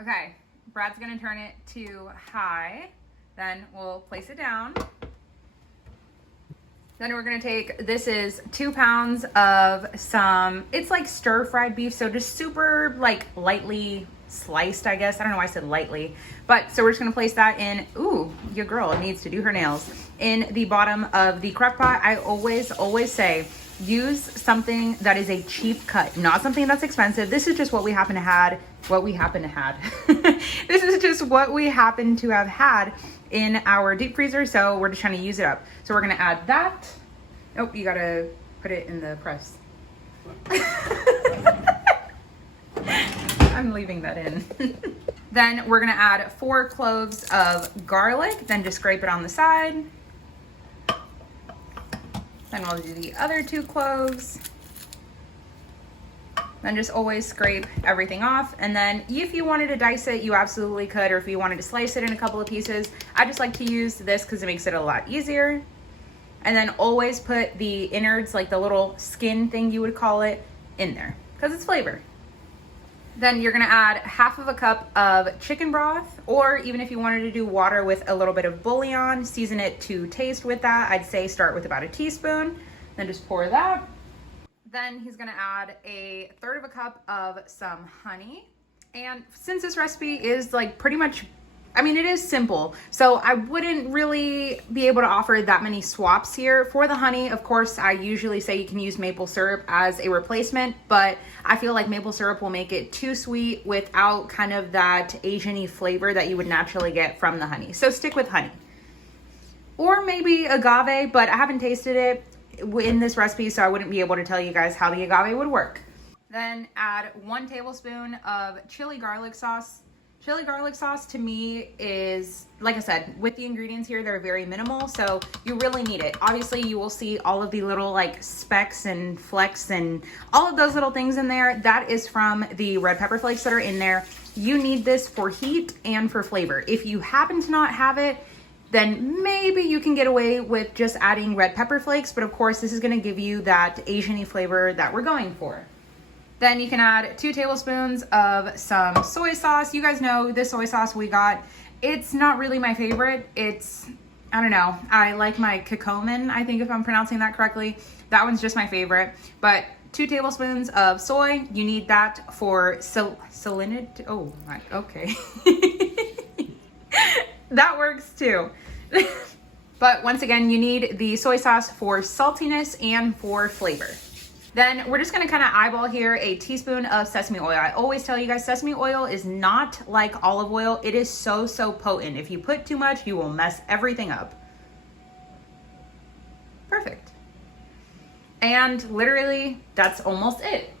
Okay, Brad's gonna turn it to high. Then we'll place it down. Then we're gonna take, this is 2 pounds of some, it's like stir fried beef. So just super like lightly sliced, I guess. I don't know why I said lightly, but so we're just gonna place that in, ooh, your girl needs to do her nails, in the bottom of the crock pot. I always say, use something that is a cheap cut, not something that's expensive. This is just what we happen to have, this is just what we happen to have had in our deep freezer. So we're just trying to use it up. So we're gonna add that. Oh, you gotta put it in the press. I'm leaving that in. Then we're gonna add 4 cloves of garlic, then just scrape it on the side. Then we'll do the other 2 cloves. Then just always scrape everything off. And then if you wanted to dice it, you absolutely could, or if you wanted to slice it in a couple of pieces. I just like to use this because it makes it a lot easier. And then always put the innards, like the little skin thing you would call it, in there because it's flavor. Then you're gonna add 1/2 cup of chicken broth, or even if you wanted to do water with a little bit of bouillon, season it to taste with that. I'd say start with about a teaspoon, then just pour that. Then he's gonna add 1/3 cup of some honey. And since this recipe is like pretty much, I mean, it is simple, so I wouldn't really be able to offer that many swaps here. For the honey, of course, I usually say you can use maple syrup as a replacement, but I feel like maple syrup will make it too sweet without kind of that Asian-y flavor that you would naturally get from the honey. So stick with honey. Or maybe agave, but I haven't tasted it in this recipe, so I wouldn't be able to tell you guys how the agave would work. Then add 1 tablespoon of chili garlic sauce. Chili garlic sauce to me is, like I said, with the ingredients here, they're very minimal, so you really need it. Obviously, you will see all of the little like specks and flecks and all of those little things in there. That is from the red pepper flakes that are in there. You need this for heat and for flavor. If you happen to not have it, then maybe you can get away with just adding red pepper flakes, but of course, this is gonna give you that Asian-y flavor that we're going for. Then you can add 2 tablespoons of some soy sauce. You guys know this soy sauce we got. It's not really my favorite. It's, I don't know. I like my Kikkoman, I think if I'm pronouncing that correctly. That one's just my favorite. But 2 tablespoons of soy. You need that for salinity. Oh my, okay. That works too. But once again, you need the soy sauce for saltiness and for flavor. Then we're just gonna kind of eyeball here a teaspoon of sesame oil. I always tell you guys, sesame oil is not like olive oil. It is so potent. If you put too much, you will mess everything up. Perfect. And literally, that's almost it.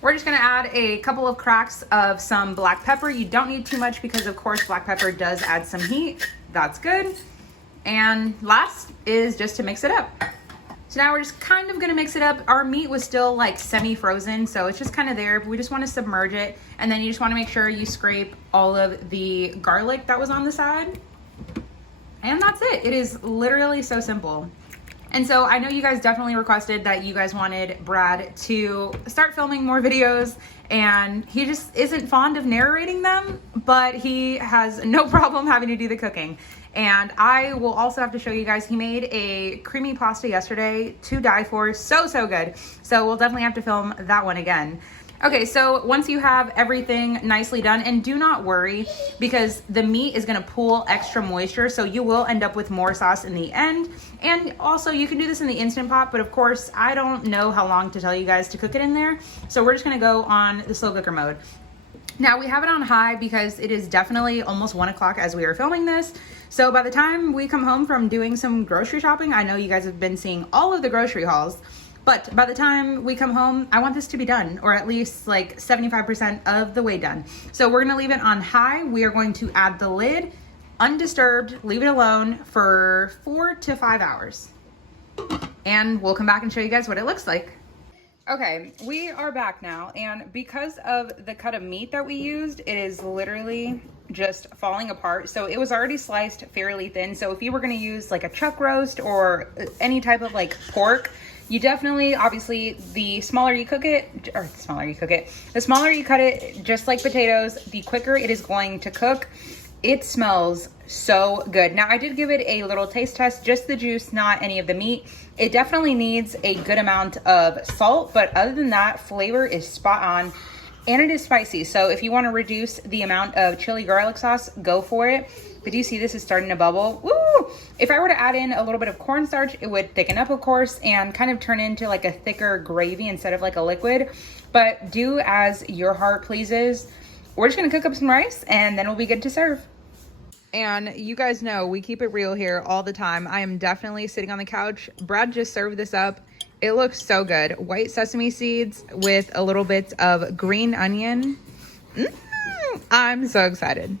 We're just gonna add a couple of cracks of some black pepper. You don't need too much because of course black pepper does add some heat. That's good. And last is just to mix it up. So now we're just kind of gonna mix it up. Our meat was still like semi-frozen, so it's just kind of there. We just wanna submerge it. And then you just wanna make sure you scrape all of the garlic that was on the side. And that's it. It is literally so simple. And so I know you guys definitely requested that you guys wanted Brad to start filming more videos, and he just isn't fond of narrating them, but he has no problem having to do the cooking. And I will also have to show you guys, he made a creamy pasta yesterday to die for. So good. So we'll definitely have to film that one again. Okay, so once you have everything nicely done, and do not worry because the meat is gonna pull extra moisture, so you will end up with more sauce in the end. And also you can do this in the Instant Pot, but of course I don't know how long to tell you guys to cook it in there. So we're just gonna go on the slow cooker mode. Now we have it on high because it is definitely almost 1 o'clock as we are filming this. So by the time we come home from doing some grocery shopping, I know you guys have been seeing all of the grocery hauls, but by the time we come home, I want this to be done, or at least like 75% of the way done. So we're gonna leave it on high. We are going to add the lid undisturbed, leave it alone for 4 to 5 hours. And we'll come back and show you guys what it looks like. Okay, we are back now, and because of the cut of meat that we used, it is literally just falling apart. So it was already sliced fairly thin. So if you were gonna use like a chuck roast or any type of like pork, You definitely, obviously, the smaller you cut it, just like potatoes, the quicker it is going to cook. It smells so good. Now, I did give it a little taste test, just the juice, not any of the meat. It definitely needs a good amount of salt, but other than that, flavor is spot on. And it is spicy, so if you want to reduce the amount of chili garlic sauce, go for it. But do you see this is starting to bubble? Woo! If I were to add in a little bit of cornstarch, it would thicken up, of course, and kind of turn into like a thicker gravy instead of like a liquid. But do as your heart pleases. We're just gonna cook up some rice and then we'll be good to serve. And you guys know we keep it real here all the time. I am definitely sitting on the couch. Brad just served this up. It looks so good. White sesame seeds with a little bit of green onion. I'm so excited.